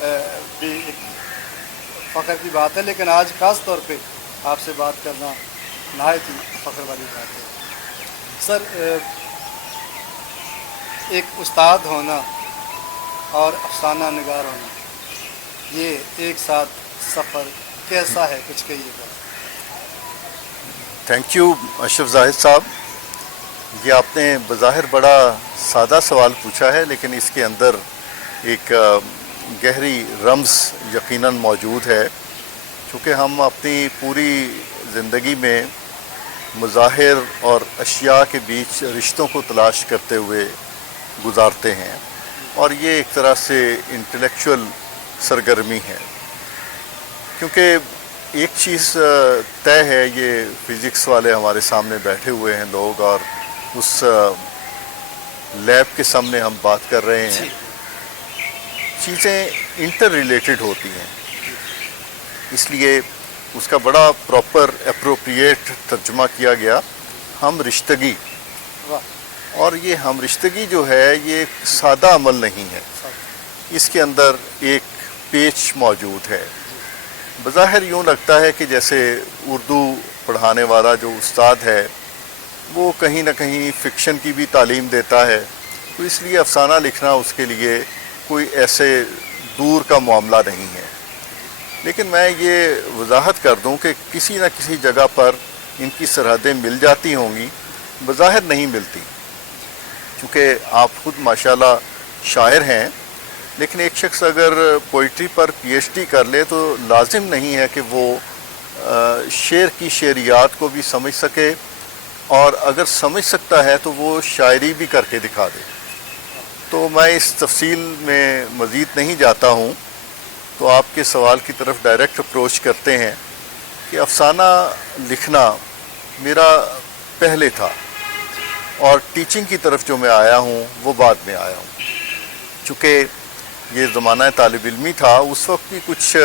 بھی ایک فخر کی بات ہے، لیکن آج خاص طور پہ آپ سے بات کرنا نہایت ہی فخر والی بات ہے۔ سر، ایک استاد ہونا اور افسانہ نگار ہونا، یہ ایک ساتھ سفر کیسا ہے؟ کچھ کہیے گا۔ تھینک یو اشرف زاہد صاحب، یہ آپ نے بظاہر بڑا سادہ سوال پوچھا ہے، لیکن اس کے اندر ایک گہری رمز یقیناً موجود ہے، چونکہ ہم اپنی پوری زندگی میں مظاہر اور اشیاء کے بیچ رشتوں کو تلاش کرتے ہوئے گزارتے ہیں، اور یہ ایک طرح سے انٹلیکچول سرگرمی ہے، کیونکہ ایک چیز طے ہے، یہ فزکس والے ہمارے سامنے بیٹھے ہوئے ہیں لوگ، اور اس لیب کے سامنے ہم بات کر رہے ہیں، چیزیں انٹر ریلیٹڈ ہوتی ہیں، اس لیے اس کا بڑا پراپر اپروپریٹ ترجمہ کیا گیا ہم رشتگی۔ اور یہ ہم رشتگی جو ہے یہ سادہ عمل نہیں ہے، اس کے اندر ایک پیچ موجود ہے۔ بظاہر یوں لگتا ہے کہ جیسے اردو پڑھانے والا جو استاد ہے وہ کہیں نہ کہیں فکشن کی بھی تعلیم دیتا ہے، تو اس لیے افسانہ لکھنا اس کے لیے کوئی ایسے دور کا معاملہ نہیں ہے، لیکن میں یہ وضاحت کر دوں کہ کسی نہ کسی جگہ پر ان کی سرحدیں مل جاتی ہوں گی، بظاہر نہیں ملتی، چونکہ آپ خود ماشاءاللہ شاعر ہیں، لیکن ایک شخص اگر پوئٹری پر پی ایچ ڈی کر لے تو لازم نہیں ہے کہ وہ شعر کی شعریات کو بھی سمجھ سکے، اور اگر سمجھ سکتا ہے تو وہ شاعری بھی کر کے دکھا دے۔ تو میں اس تفصیل میں مزید نہیں جاتا ہوں، تو آپ کے سوال کی طرف ڈائریکٹ اپروچ کرتے ہیں کہ افسانہ لکھنا میرا پہلے تھا، اور ٹیچنگ کی طرف جو میں آیا ہوں وہ بعد میں آیا ہوں، چونکہ یہ زمانہ طالب علمی تھا، اس وقت بھی کچھ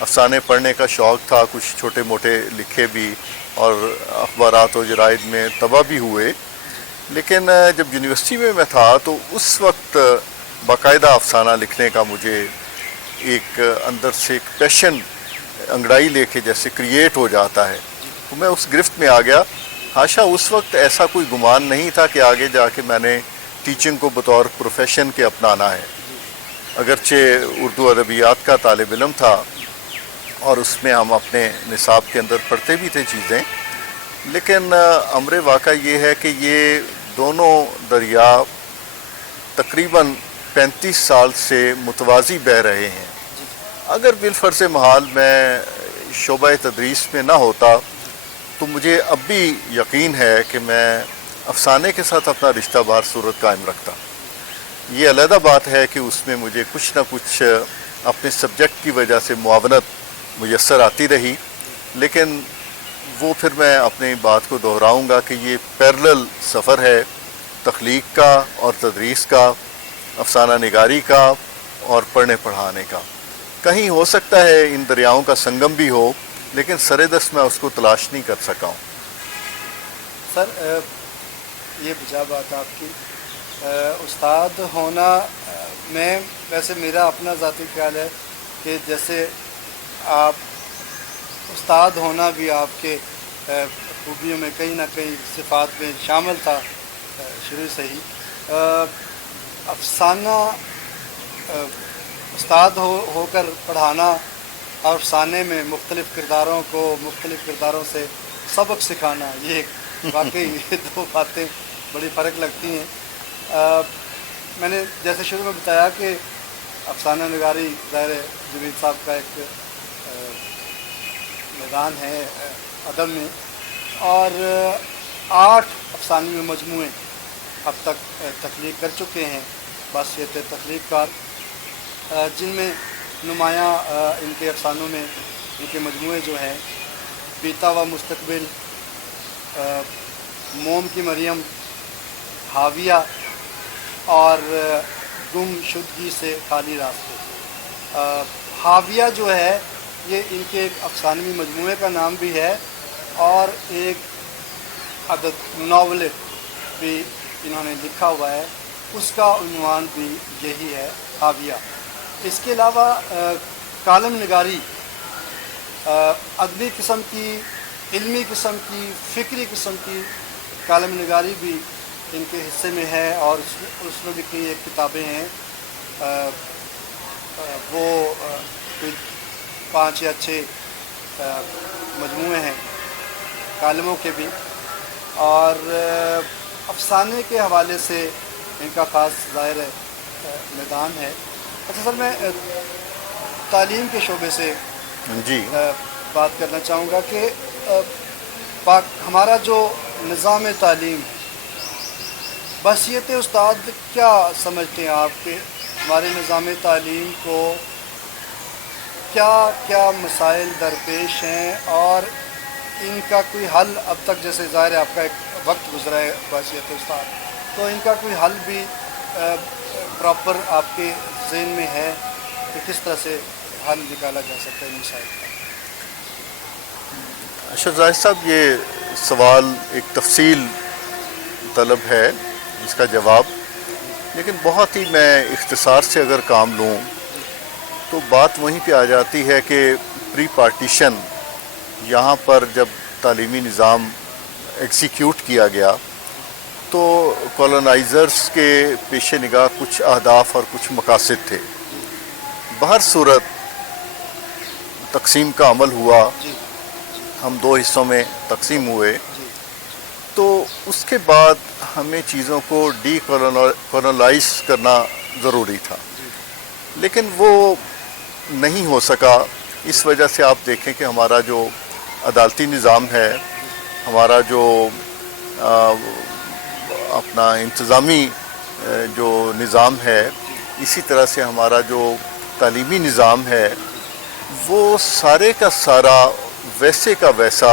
افسانے پڑھنے کا شوق تھا، کچھ چھوٹے موٹے لکھے بھی اور اخبارات و جرائد میں طبع بھی ہوئے، لیکن جب یونیورسٹی میں تھا تو اس وقت باقاعدہ افسانہ لکھنے کا مجھے ایک اندر سے ایک پیشن انگڑائی لے کے جیسے کریٹ ہو جاتا ہے، تو میں اس گرفت میں آ گیا۔ حاشا اس وقت ایسا کوئی گمان نہیں تھا کہ آگے جا کے میں نے ٹیچنگ کو بطور پروفیشن کے اپنانا ہے، اگرچہ اردو ادبیات کا طالب علم تھا اور اس میں ہم اپنے نصاب کے اندر پڑھتے بھی تھے چیزیں، لیکن امر واقع یہ ہے کہ یہ دونوں دریا تقریباً 35 سال سے متوازی بہہ رہے ہیں۔ اگر بالفرض محال میں شعبہ تدریس میں نہ ہوتا تو مجھے اب بھی یقین ہے کہ میں افسانے کے ساتھ اپنا رشتہ بہر صورت قائم رکھتا۔ یہ علیحدہ بات ہے کہ اس میں مجھے کچھ نہ کچھ اپنے سبجیکٹ کی وجہ سے معاونت میسر آتی رہی، لیکن وہ پھر میں اپنی بات کو دہراؤں گا کہ یہ پیرلل سفر ہے تخلیق کا اور تدریس کا، افسانہ نگاری کا اور پڑھنے پڑھانے کا۔ کہیں ہو سکتا ہے ان دریاؤں کا سنگم بھی ہو، لیکن سرے دست میں اس کو تلاش نہیں کر سکا ہوں۔ سر، یہ بجا بات آپ کی استاد ہونا میں ویسے میرا اپنا ذاتی خیال ہے کہ جیسے آپ استاد ہونا بھی آپ کے خوبیوں میں کہیں نہ کہیں صفات میں شامل تھا شروع سے ہی۔ افسانہ استاد ہو کر پڑھانا اور افسانے میں مختلف کرداروں کو مختلف کرداروں سے سبق سکھانا، یہ واقعی یہ دو باتیں بڑی فرق لگتی ہیں۔ میں نے جیسے شروع میں بتایا کہ افسانہ نگاری ظاہر جنید صاحب کا ایک میدان ہے ادب میں، اور 8 افسانوی مجموعے اب تک تخلیق کر چکے ہیں بحیثیت تخلیق کار، جن میں نمایاں ان کے افسانوں میں ان کے مجموعے جو ہیں بیتا و مستقبل، موم کی مریم، حاویہ اور گم شدگی سے خالی راستے۔ حاویہ جو ہے یہ ان کے ایک افسانوی مجموعے کا نام بھی ہے، اور ایک عدد ناولٹ بھی انہوں نے لکھا ہوا ہے، اس کا عنوان بھی یہی ہے، حاویہ۔ اس کے علاوہ کالم نگاری، ادبی قسم کی، علمی قسم کی، فکری قسم کی کالم نگاری بھی ان کے حصے میں ہے، اور اس میں بھی کئی ایک کتابیں ہیں، وہ کوئی 5 یا 6 مجموعے ہیں کالموں کے بھی، اور افسانے کے حوالے سے ان کا خاص ظاہر میدان ہے۔ اچھا سر، میں تعلیم کے شعبے سے جی بات کرنا چاہوں گا کہ ہمارا جو نظام تعلیم، بحیثیت استاد کیا سمجھتے ہیں آپ کہ ہمارے نظام تعلیم کو کیا کیا مسائل درپیش ہیں، اور ان کا کوئی حل اب تک، جیسے ظاہر ہے آپ کا ایک وقت گزرا ہے بحیثیت استاد، تو ان کا کوئی حل بھی پراپر آپ کے ذہن میں ہے کہ کس طرح سے حل نکالا جا سکتا ہے ان مسائل کا؟ اشرف زاہد صاحب، یہ سوال ایک تفصیل طلب ہے اس کا جواب، لیکن بہت ہی میں اختصار سے اگر کام لوں تو بات وہیں پہ آ جاتی ہے کہ پری پارٹیشن یہاں پر جب تعلیمی نظام ایگزیکیوٹ کیا گیا تو کالونائزرز کے پیش نگاہ کچھ اہداف اور کچھ مقاصد تھے۔ بہر صورت تقسیم کا عمل ہوا، ہم 2 حصوں میں تقسیم ہوئے، تو اس کے بعد ہمیں چیزوں کو ڈی کالونائز کرنا ضروری تھا، لیکن وہ نہیں ہو سکا۔ اس وجہ سے آپ دیکھیں کہ ہمارا جو عدالتی نظام ہے، ہمارا جو اپنا انتظامی جو نظام ہے، اسی طرح سے ہمارا جو تعلیمی نظام ہے، وہ سارے کا سارا ویسے کا ویسا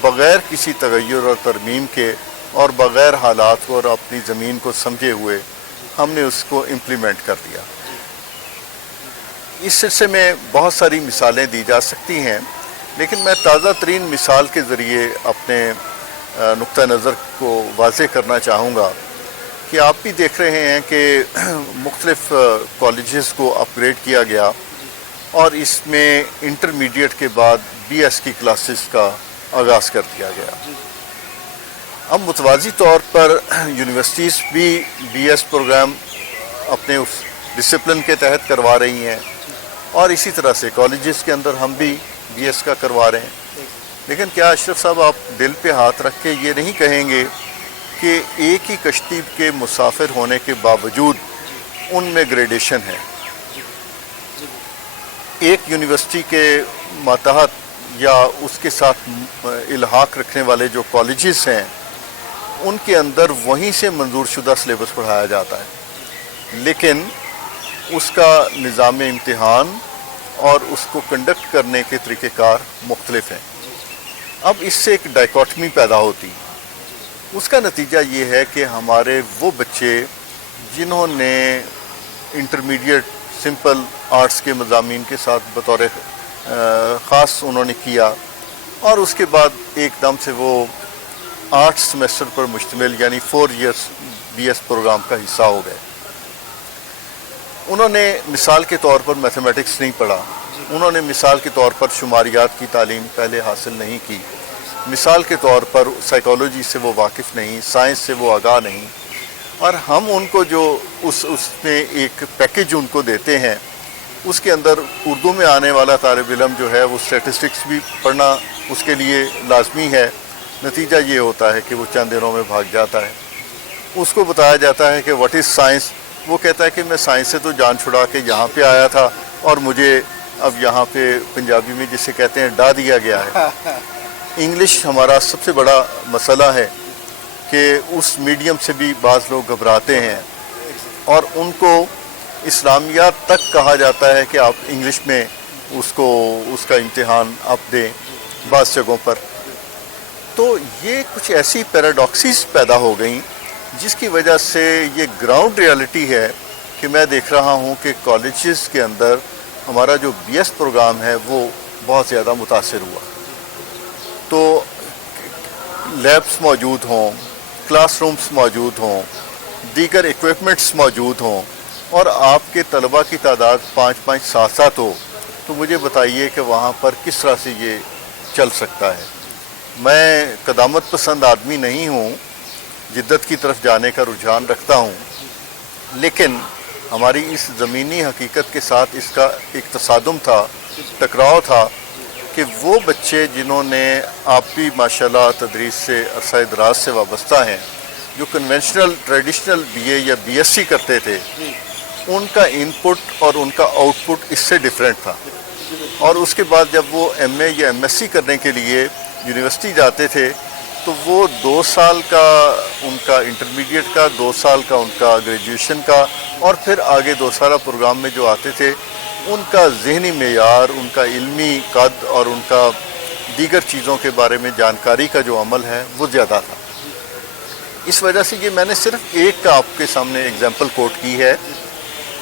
بغیر کسی تغیر اور ترمیم کے اور بغیر حالات کو اور اپنی زمین کو سمجھے ہوئے ہم نے اس کو امپلیمنٹ کر دیا۔ اس سلسلے میں بہت ساری مثالیں دی جا سکتی ہیں، لیکن میں تازہ ترین مثال کے ذریعے اپنے نقطہ نظر کو واضح کرنا چاہوں گا کہ آپ بھی دیکھ رہے ہیں کہ مختلف کالجز کو اپ گریڈ کیا گیا، اور اس میں انٹرمیڈیٹ کے بعد بی ایس کی کلاسز کا آغاز کر دیا گیا۔ اب متوازی طور پر یونیورسٹیز بھی بی ایس پروگرام اپنے اس ڈسپلن کے تحت کروا رہی ہیں، اور اسی طرح سے کالجز کے اندر ہم بھی بی ایس کا کروا رہے ہیں۔ لیکن کیا اشرف صاحب آپ دل پہ ہاتھ رکھ کے یہ نہیں کہیں گے کہ ایک ہی کشتی کے مسافر ہونے کے باوجود ان میں گریڈیشن ہے؟ ایک یونیورسٹی کے ماتحت یا اس کے ساتھ الحاق رکھنے والے جو کالجز ہیں، ان کے اندر وہیں سے منظور شدہ سلیبس پڑھایا جاتا ہے، لیکن اس کا نظام امتحان اور اس کو کنڈکٹ کرنے کے طریقہ کار مختلف ہیں۔ اب اس سے ایک ڈائیکاٹمی پیدا ہوتی، اس کا نتیجہ یہ ہے کہ ہمارے وہ بچے جنہوں نے انٹرمیڈیٹ سمپل آرٹس کے مضامین کے ساتھ بطور خاص انہوں نے کیا، اور اس کے بعد ایک دم سے وہ 8 سیمسٹر پر مشتمل یعنی 4 ایئرس بی ایس پروگرام کا حصہ ہو گئے۔ انہوں نے مثال کے طور پر میتھمیٹکس نہیں پڑھا، انہوں نے مثال کے طور پر شماریات کی تعلیم پہلے حاصل نہیں کی، مثال کے طور پر سائیکالوجی سے وہ واقف نہیں، سائنس سے وہ آگاہ نہیں، اور ہم ان کو جو اس میں ایک پیکیج ان کو دیتے ہیں، اس کے اندر اردو میں آنے والا طالب علم جو ہے وہ اسٹیٹسٹکس بھی پڑھنا اس کے لیے لازمی ہے۔ نتیجہ یہ ہوتا ہے کہ وہ چند دنوں میں بھاگ جاتا ہے۔ اس کو بتایا جاتا ہے کہ واٹ از سائنس، وہ کہتا ہے کہ میں سائنس سے تو جان چھڑا کے یہاں پہ آیا تھا، اور مجھے اب یہاں پہ پنجابی میں جسے کہتے ہیں ڈا دیا گیا ہے۔ انگلش ہمارا سب سے بڑا مسئلہ ہے کہ اس میڈیم سے بھی بعض لوگ گھبراتے ہیں، اور ان کو اسلامیات تک کہا جاتا ہے کہ آپ انگلش میں اس کا امتحان آپ دیں بعض جگہوں پر۔ تو یہ کچھ ایسی پیراڈاکسز پیدا ہو گئیں جس کی وجہ سے یہ گراؤنڈ ریالٹی ہے کہ میں دیکھ رہا ہوں کہ کالجز کے اندر ہمارا جو بی ایس پروگرام ہے وہ بہت زیادہ متاثر ہوا۔ تو لیبس موجود ہوں، کلاس رومس موجود ہوں، دیگر ایکوپمنٹس موجود ہوں، اور آپ کے طلبہ کی تعداد 5-5 7 ہو تو مجھے بتائیے کہ وہاں پر کس طرح سے یہ چل سکتا ہے. میں قدامت پسند آدمی نہیں ہوں، جدت کی طرف جانے کا رجحان رکھتا ہوں، لیکن ہماری اس زمینی حقیقت کے ساتھ اس کا ایک تصادم تھا، ٹکراؤ تھا کہ وہ بچے جنہوں نے آپ بھی ماشاءاللہ تدریس سے عرصہ دراز سے وابستہ ہیں، جو کنونشنل ٹریڈیشنل بی اے یا بی ایس سی کرتے تھے، ان کا ان پٹ اور ان کا آؤٹ پٹ اس سے ڈیفرنٹ تھا. اور اس کے بعد جب وہ ایم اے یا ایم ایس سی کرنے کے لیے یونیورسٹی جاتے تھے تو وہ 2 سال کا ان کا انٹرمیڈیٹ کا، 2 سال کا ان کا گریجویشن کا، اور پھر آگے 2 سالہ پروگرام میں جو آتے تھے ان کا ذہنی معیار، ان کا علمی قد اور ان کا دیگر چیزوں کے بارے میں جانکاری کا جو عمل ہے وہ زیادہ تھا. اس وجہ سے یہ میں نے صرف ایک کا آپ کے سامنے اگزامپل کوٹ کی ہے.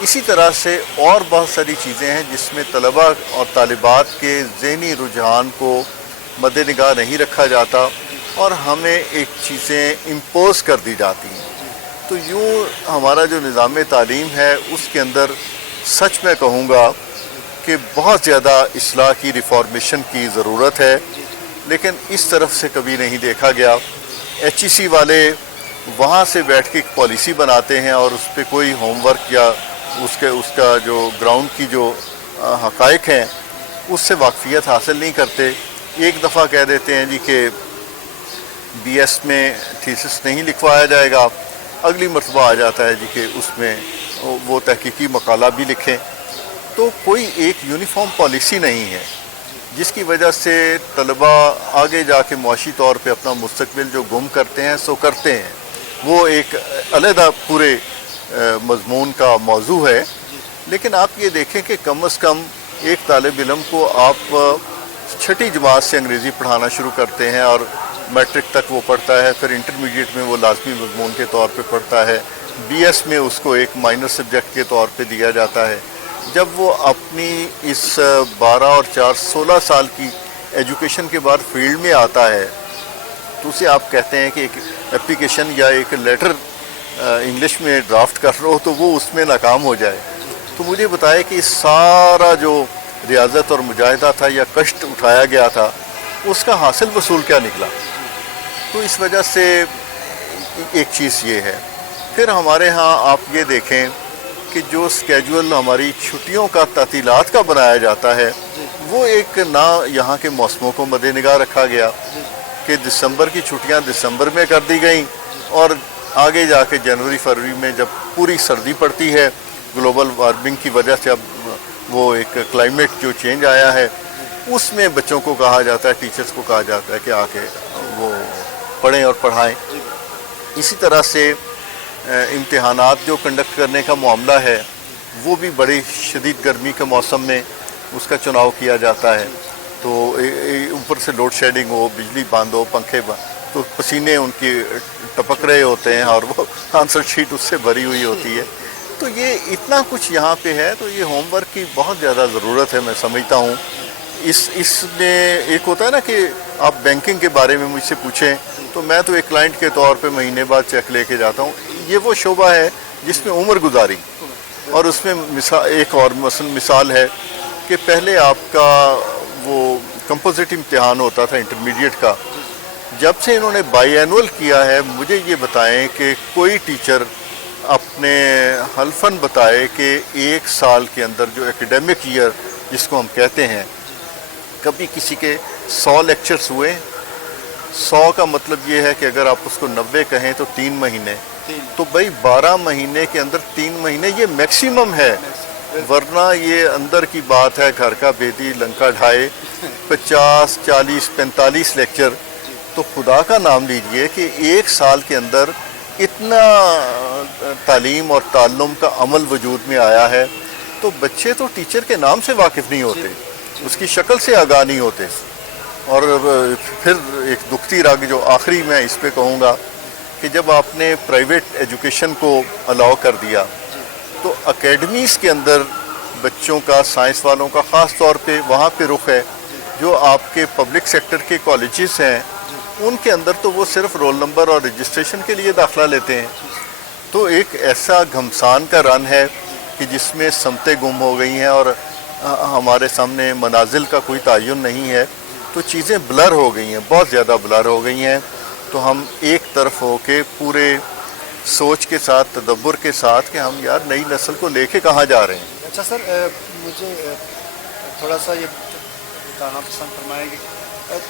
اسی طرح سے اور بہت ساری چیزیں ہیں جس میں طلباء اور طالبات کے ذہنی رجحان کو مد نگاہ نہیں رکھا جاتا اور ہمیں ایک چیزیں امپوز کر دی جاتی ہیں. تو یوں ہمارا جو نظام تعلیم ہے اس کے اندر سچ میں کہوں گا کہ بہت زیادہ اصلاح کی، ریفارمیشن کی ضرورت ہے، لیکن اس طرف سے کبھی نہیں دیکھا گیا. ایچ ای سی والے وہاں سے بیٹھ کے ایک پالیسی بناتے ہیں اور اس پہ کوئی ہوم ورک یا اس کا جو گراؤنڈ کی جو حقائق ہیں اس سے واقفیت حاصل نہیں کرتے. ایک دفعہ کہہ دیتے ہیں جی کہ بی ایس میں تھیسس نہیں لکھوایا جائے گا، اگلی مرتبہ آ جاتا ہے جی کہ اس میں وہ تحقیقی مقالہ بھی لکھیں. تو کوئی ایک یونیفارم پالیسی نہیں ہے جس کی وجہ سے طلباء آگے جا کے معاشی طور پہ اپنا مستقبل جو گم کرتے ہیں سو کرتے ہیں. وہ ایک علیحدہ پورے مضمون کا موضوع ہے. لیکن آپ یہ دیکھیں کہ کم از کم ایک طالب علم کو آپ 6ٹھی جماعت سے انگریزی پڑھانا شروع کرتے ہیں اور میٹرک تک وہ پڑھتا ہے، پھر انٹرمیڈیٹ میں وہ لازمی مضمون کے طور پہ پڑھتا ہے، بی ایس میں اس کو ایک مائنر سبجیکٹ کے طور پہ دیا جاتا ہے. جب وہ اپنی اس 12 اور 4 16 سال کی ایجوکیشن کے بعد فیلڈ میں آتا ہے تو اسے آپ کہتے ہیں کہ ایک اپلیکیشن یا ایک لیٹر انگلش میں ڈرافٹ کر رہے ہو تو وہ اس میں ناکام ہو جائے. تو مجھے بتایا کہ سارا جو ریاضت اور مجاہدہ تھا یا کشٹ اٹھایا گیا تھا اس کا حاصل وصول کیا نکلا. تو اس وجہ سے ایک چیز یہ ہے. پھر ہمارے ہاں آپ یہ دیکھیں کہ جو سکیجول ہماری چھٹیوں کا تعطیلات کا بنایا جاتا ہے وہ ایک نہ یہاں کے موسموں کو مد نگاہ رکھا گیا کہ دسمبر کی چھٹیاں دسمبر میں کر دی گئیں اور آگے جا کے جنوری فروری میں جب پوری سردی پڑتی ہے گلوبل وارمنگ کی وجہ سے، اب وہ ایک کلائمیٹ جو چینج آیا ہے اس میں بچوں کو کہا جاتا ہے، ٹیچرز کو کہا جاتا ہے کہ آ کے وہ پڑھیں اور پڑھائیں. اسی طرح سے امتحانات جو کنڈکٹ کرنے کا معاملہ ہے وہ بھی بڑی شدید گرمی کے موسم میں اس کا چناؤ کیا جاتا ہے. تو اوپر سے لوڈ شیڈنگ ہو، بجلی بند ہو، پنکھے بند، تو پسینے ان کی ٹپک رہے ہوتے ہیں اور وہ آنسر شیٹ اس سے بھری ہوئی ہوتی ہے. تو یہ اتنا کچھ یہاں پہ ہے. تو یہ ہوم ورک کی بہت زیادہ ضرورت ہے میں سمجھتا ہوں. اس میں ایک ہوتا ہے نا کہ آپ بینکنگ کے بارے میں مجھ سے پوچھیں تو میں تو ایک کلائنٹ کے طور پہ مہینے بعد چیک لے کے جاتا ہوں. یہ وہ شعبہ ہے جس میں عمر گزاری، اور اس میں ایک اور مثال ہے کہ پہلے آپ کا وہ کمپوزٹ امتحان ہوتا تھا انٹرمیڈیٹ کا. جب سے انہوں نے بائی اینول کیا ہے مجھے یہ بتائیں کہ کوئی ٹیچر اپنے حلفاً بتائے کہ 1 سال کے اندر جو ایکیڈیمک ایئر جس کو ہم کہتے ہیں، کبھی کسی کے 100 لیکچرز ہوئے. 100 کا مطلب یہ ہے کہ اگر آپ اس کو 90 کہیں تو 3 مہینے، تو بھائی 12 مہینے کے اندر 3 مہینے یہ میکسیمم ہے. ورنہ یہ اندر کی بات ہے، گھر کا بیدی لنکا ڈھائے، 50 40 45 لیکچر. تو خدا کا نام لیجئے کہ 1 سال کے اندر اتنا تعلیم اور تعلم کا عمل وجود میں آیا ہے. تو بچے تو ٹیچر کے نام سے واقف نہیں ہوتے، اس کی شکل سے آگاہ نہیں ہوتے. اور پھر ایک دکھتی رگ جو آخری میں اس پہ کہوں گا کہ جب آپ نے پرائیویٹ ایجوکیشن کو الاؤ کر دیا تو اکیڈمیز کے اندر بچوں کا، سائنس والوں کا خاص طور پہ وہاں پہ رخ ہے. جو آپ کے پبلک سیکٹر کے کالجز ہیں ان کے اندر تو وہ صرف رول نمبر اور رجسٹریشن کے لیے داخلہ لیتے ہیں. تو ایک ایسا گھمسان کا رن ہے کہ جس میں سمتیں گم ہو گئی ہیں اور ہمارے سامنے منازل کا کوئی تعین نہیں ہے، تو چیزیں بلر ہو گئی ہیں، بہت زیادہ بلر ہو گئی ہیں. تو ہم ایک طرف ہو کے پورے سوچ کے ساتھ، تدبر کے ساتھ کہ ہم یار نئی نسل کو لے کے کہاں جا رہے ہیں. اچھا سر، مجھے تھوڑا سا یہ بتانا پسند فرمائیں گے.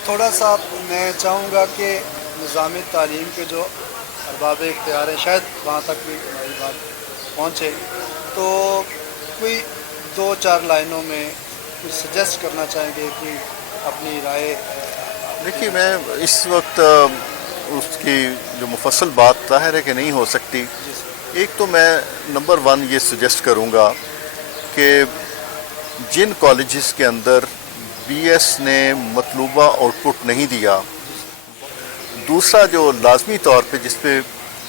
تھوڑا سا میں چاہوں گا کہ نظام تعلیم کے جو ارباب اختیار ہیں، شاید وہاں تک بھی ہماری بات پہنچے، تو کوئی 2-4 لائنوں میں کچھ سجیسٹ کرنا چاہیں گے، کوئی اپنی رائے. دیکھیے، میں اس وقت اس کی جو مفصل بات ظاہر ہے کہ نہیں ہو سکتی. جی سر. ایک تو میں نمبر 1 یہ سجیسٹ کروں گا کہ جن کالجز کے اندر بی ایس نے مطلوبہ آؤٹ پٹ نہیں دیا، دوسرا جو لازمی طور پہ جس پہ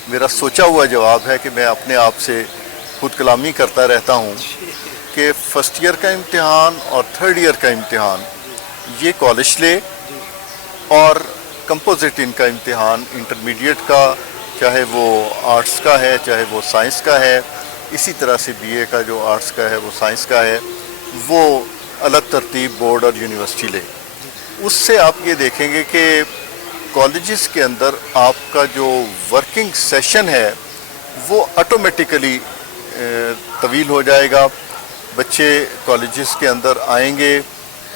میرا سوچا ہوا جواب ہے کہ میں اپنے آپ سے خود کلامی کرتا رہتا ہوں کہ فرسٹ ایئر کا امتحان اور تھرڈ ایئر کا امتحان یہ کالج لے، اور کمپوزٹ ان کا امتحان انٹرمیڈیٹ کا، چاہے وہ آرٹس کا ہے چاہے وہ سائنس کا ہے، اسی طرح سے بی اے کا جو آرٹس کا ہے وہ سائنس کا ہے، وہ الگ ترتیب بورڈ اور یونیورسٹی لے. اس سے آپ یہ دیکھیں گے کہ کالجز کے اندر آپ کا جو ورکنگ سیشن ہے وہ آٹومیٹیکلی طویل ہو جائے گا. بچے کالجز کے اندر آئیں گے،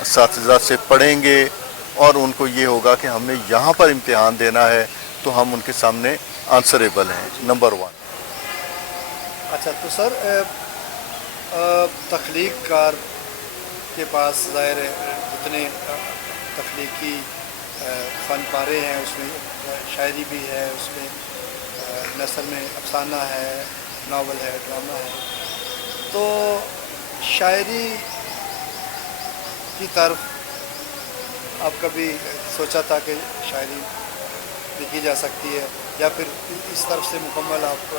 اساتذہ سے پڑھیں گے، اور ان کو یہ ہوگا کہ ہمیں یہاں پر امتحان دینا ہے تو ہم ان کے سامنے آنسریبل ہیں. نمبر 1. اچھا، تو سر تخلیق کار کے پاس ظاہر ہے جتنے تخلیقی فن پارے ہیں، اس میں شاعری بھی ہے، اس میں نثر میں افسانہ ہے، ناول ہے، ڈرامہ ہے. تو شاعری کی طرف آپ کبھی سوچا تھا کہ شاعری لکھی جا سکتی ہے، یا پھر اس طرف سے مکمل آپ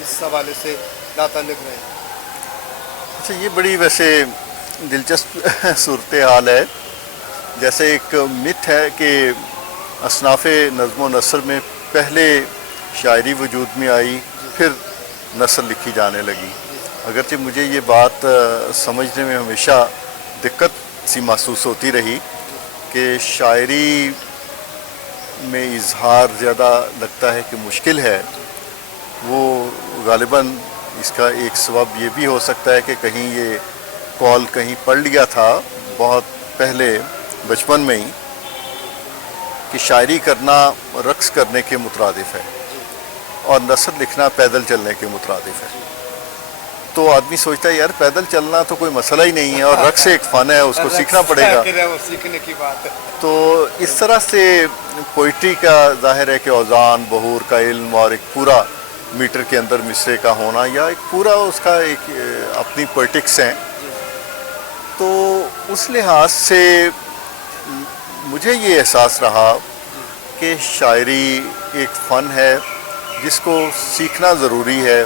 اس حوالے سے لا تعلق رہے؟ اچھا، یہ بڑی ویسے دلچسپ صورتحال ہے. جیسے ایک مت ہے کہ اصناف نظم و نثر میں پہلے شاعری وجود میں آئی، پھر نثر لکھی جانے لگی. اگرچہ مجھے یہ بات سمجھنے میں ہمیشہ دقت سی محسوس ہوتی رہی کہ شاعری میں اظہار زیادہ لگتا ہے کہ مشکل ہے. وہ غالباً اس کا ایک سبب یہ بھی ہو سکتا ہے کہ کہیں یہ قول کہیں پڑھ لیا تھا بہت پہلے بچپن میں ہی کہ شاعری کرنا رقص کرنے کے مترادف ہے اور نثر لکھنا پیدل چلنے کے مترادف ہے. تو آدمی سوچتا ہے یار پیدل چلنا تو کوئی مسئلہ ہی نہیں ہے، اور رقص ایک فن ہے، اس کو سیکھنا پڑے گا. وہ سیکھنے کی بات ہے. تو اس طرح سے پوئٹری کا ظاہر ہے کہ اوزان بہور کا علم اور ایک پورا میٹر کے اندر مصرے کا ہونا، یا ایک پورا اس کا ایک اپنی پوئٹکس ہیں. تو اس لحاظ سے مجھے یہ احساس رہا کہ شاعری ایک فن ہے جس کو سیکھنا ضروری ہے.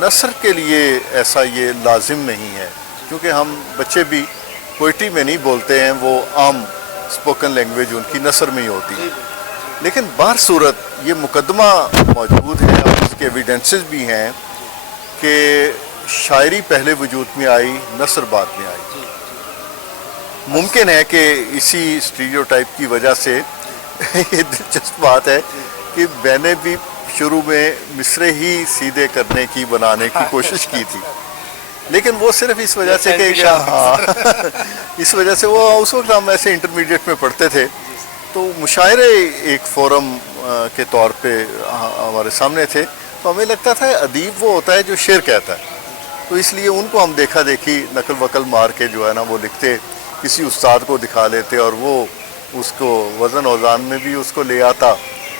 نثر کے لیے ایسا یہ لازم نہیں ہے، کیونکہ ہم بچے بھی پوئٹری میں نہیں بولتے ہیں، وہ عام اسپوکن لینگویج ان کی نثر میں ہی ہوتی ہے. لیکن بہر صورت یہ مقدمہ موجود ہے اور اس کے ایویڈنسز بھی ہیں کہ شاعری پہلے وجود میں آئی، نثر بعد میں آئی. ممکن ہے کہ اسی اسٹیریوٹائپ کی وجہ سے یہ دلچسپ بات ہے کہ میں نے بھی شروع میں مصرے ہی سیدھے کرنے کی بنانے کی کوشش کی تھی، لیکن وہ صرف اس وجہ سے کہ اس وجہ سے وہ اس وقت ہم ایسے انٹرمیڈیٹ میں پڑھتے تھے تو مشاعرے ایک فورم کے طور پہ ہمارے سامنے تھے، تو ہمیں لگتا تھا ادیب وہ ہوتا ہے جو شعر کہتا ہے. تو اس لیے ان کو ہم دیکھا دیکھی نقل وقل مار کے جو ہے نا وہ لکھتے، کسی استاد کو دکھا لیتے اور وہ اس کو وزن اوزان میں بھی اس کو لے آتا،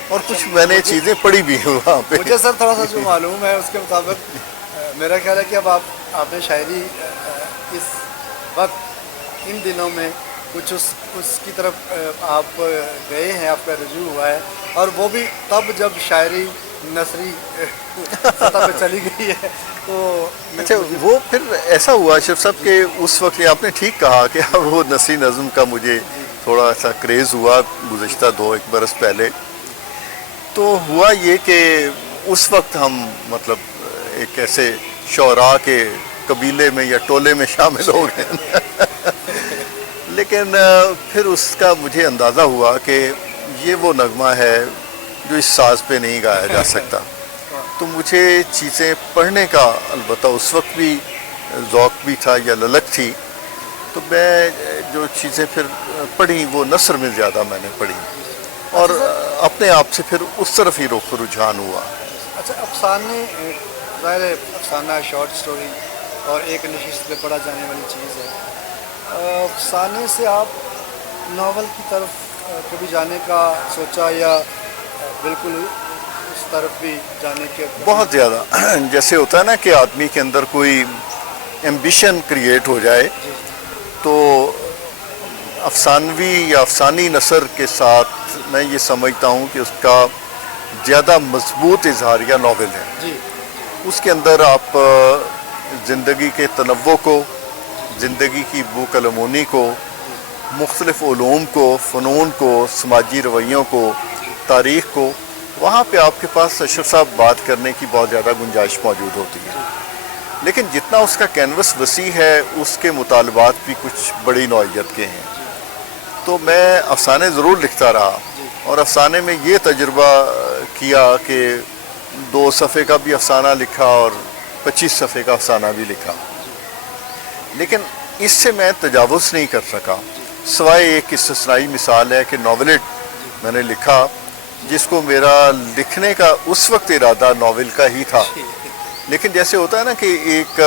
اور کچھ میں نے چیزیں پڑھی بھی ہیں وہاں پہ. مجھے سر تھوڑا سا جو معلوم ہے اس کے مطابق میرا خیال ہے کہ اب آپ نے شاعری اس وقت ان دنوں میں کچھ اس کی طرف آپ گئے ہیں، آپ کا رجوع ہوا ہے، اور وہ بھی تب جب شاعری نثری سطح پہ چلی گئی ہے. تو اچھا، وہ پھر ایسا ہوا اشرف صاحب کہ اس وقت آپ نے ٹھیک کہا کہ وہ نثری نظم کا مجھے تھوڑا سا کریز ہوا گزشتہ 2-1 برس پہلے. تو ہوا یہ کہ اس وقت ہم مطلب ایک ایسے شعراء کے قبیلے میں یا ٹولے میں شامل ہو گئے لیکن پھر اس کا مجھے اندازہ ہوا کہ یہ وہ نغمہ ہے جو اس ساز پہ نہیں گایا جا سکتا. تو مجھے چیزیں پڑھنے کا البتہ اس وقت بھی ذوق بھی تھا یا للک تھی. تو میں جو چیزیں پھر پڑھی وہ نثر میں زیادہ میں نے پڑھی اور اپنے آپ سے پھر اس طرف ہی رجحان ہوا. اچھا افسانے ظاہر ہے افسانہ شارٹ سٹوری اور ایک نشست پہ پڑھا جانے والی چیز ہے. افسانے سے آپ ناول کی طرف کبھی جانے کا سوچا یا بالکل اس طرف بھی جانے کے؟ بہت زیادہ جیسے ہوتا ہے نا کہ آدمی کے اندر کوئی ایمبیشن کریٹ ہو جائے تو افسانوی یا افسانی نثر کے ساتھ میں یہ سمجھتا ہوں کہ اس کا زیادہ مضبوط اظہاریہ ناول ہے. جی اس کے اندر آپ زندگی کے تنوع کو، زندگی کی بو کلمونی کو، مختلف علوم کو، فنون کو، سماجی رویوں کو، تاریخ کو، وہاں پہ آپ کے پاس اشرف صاحب بات کرنے کی بہت زیادہ گنجائش موجود ہوتی ہے. لیکن جتنا اس کا کینوس وسیع ہے اس کے مطالبات بھی کچھ بڑی نوعیت کے ہیں. تو میں افسانے ضرور لکھتا رہا اور افسانے میں یہ تجربہ کیا کہ 2 صفحے کا بھی افسانہ لکھا اور 25 صفحے کا افسانہ بھی لکھا. لیکن اس سے میں تجاوز نہیں کر سکا سوائے ایک استثنائی مثال ہے کہ ناولٹ میں نے لکھا جس کو میرا لکھنے کا اس وقت ارادہ ناول کا ہی تھا. لیکن جیسے ہوتا ہے نا کہ ایک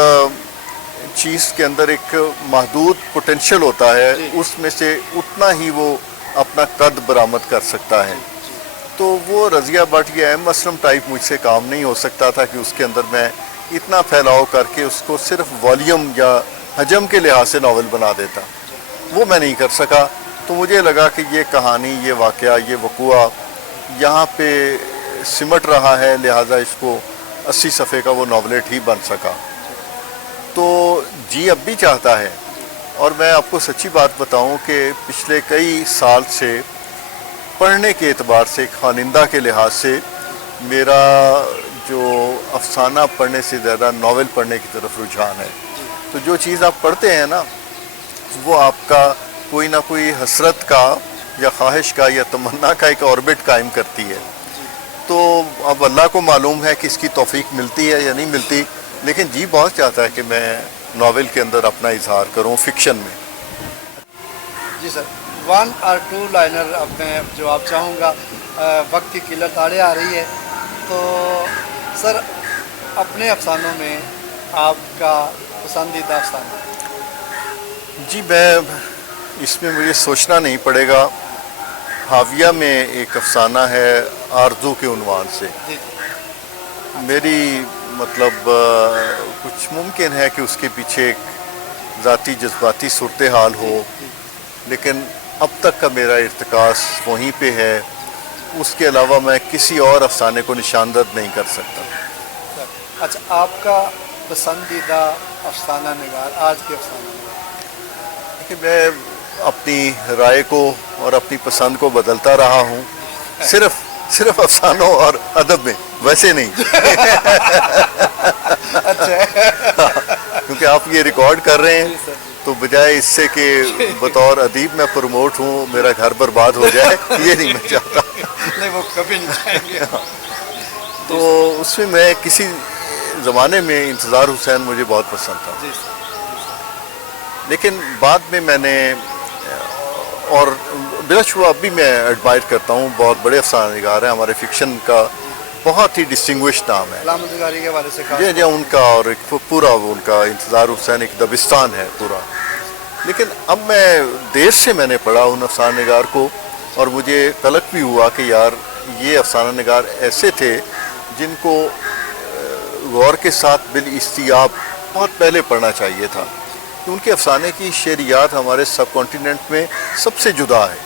چیز کے اندر ایک محدود پوٹینشل ہوتا ہے، اس میں سے اتنا ہی وہ اپنا قد برآمد کر سکتا ہے. تو وہ رضیہ بٹ یا ایم اسلم ٹائپ مجھ سے کام نہیں ہو سکتا تھا کہ اس کے اندر میں اتنا پھیلاؤ کر کے اس کو صرف والیوم یا حجم کے لحاظ سے ناول بنا دیتا. وہ میں نہیں کر سکا. تو مجھے لگا کہ یہ کہانی، یہ واقعہ، یہ وقوعہ یہاں پہ سمٹ رہا ہے، لہٰذا اس کو 80 صفحے کا وہ ناولٹ ہی بن سکا. تو جی اب بھی چاہتا ہے. اور میں آپ کو سچی بات بتاؤں کہ پچھلے کئی سال سے پڑھنے کے اعتبار سے، خوانندہ کے لحاظ سے میرا جو افسانہ پڑھنے سے زیادہ ناول پڑھنے کی طرف رجحان ہے. تو جو چیز آپ پڑھتے ہیں نا وہ آپ کا کوئی نہ کوئی حسرت کا یا خواہش کا یا تمنا کا ایک آربٹ قائم کرتی ہے. تو اب اللہ کو معلوم ہے کہ اس کی توفیق ملتی ہے یا نہیں ملتی، لیکن جی بہت چاہتا ہے کہ میں ناول کے اندر اپنا اظہار کروں فکشن میں. جی سر 1 اور 2 لائنر اب میں جواب چاہوں گا. وقت کی قلت آڑے آ رہی ہے تو سر اپنے افسانوں میں آپ کا پسندیدہ افسانہ؟ جی میں اس میں مجھے سوچنا نہیں پڑے گا. حاویہ میں ایک افسانہ ہے آرزو کے عنوان سے. میری مطلب کچھ ممکن ہے کہ اس کے پیچھے ایک ذاتی جذباتی صورتحال ہو، لیکن اب تک کا میرا ارتکاز وہیں پہ ہے. اس کے علاوہ میں کسی اور افسانے کو نشاندہ نہیں کر سکتا. اچھا آپ کا پسندیدہ افسانہ نگار، آج کے افسانہ نگار؟ کہ میں اپنی رائے کو اور اپنی پسند کو بدلتا رہا ہوں، صرف افسانوں اور ادب میں، ویسے نہیں. اچھا کیونکہ آپ یہ ریکارڈ کر رہے ہیں تو بجائے اس سے کہ بطور ادیب میں پروموٹ ہوں میرا گھر برباد ہو جائے، یہ نہیں میں چاہتا. نہیں وہ کبھی نہیں چاہیں گے. تو اس میں کسی زمانے میں انتظار حسین مجھے بہت پسند تھا، لیکن بعد میں نے اور بلا شبہ اب بھی میں ایڈمائر کرتا ہوں، بہت بڑے افسانہ نگار ہیں، ہمارے فکشن کا بہت ہی ڈسٹنگوشڈ نام ہے. علامہ نگاری کے حوالے سے جی جی ان کا، اور ایک پورا ان کا انتظار حسین ایک دبستان ہے پورا. لیکن اب دیر سے میں نے پڑھا ان افسانہ نگار کو اور مجھے قلق بھی ہوا کہ یار یہ افسانہ نگار ایسے تھے جن کو غور کے ساتھ بالاستیاب بہت پہلے پڑھنا چاہیے تھا. ان کے افسانے کی شعریات ہمارے سب کانٹیننٹ میں سب سے جدا ہے.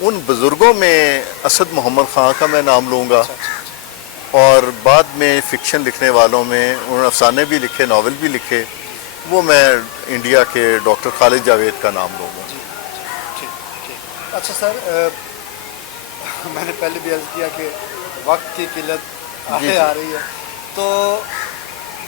ان بزرگوں میں اسد محمد خان کا میں نام لوں گا، اور بعد میں فکشن لکھنے والوں میں انہوں نے افسانے بھی لکھے، ناول بھی لکھے، وہ میں انڈیا کے ڈاکٹر خالد جاوید کا نام لوں گا. اچھا سر میں نے پہلے بھی عرض کیا کہ وقت کی قلت آ رہی ہے، تو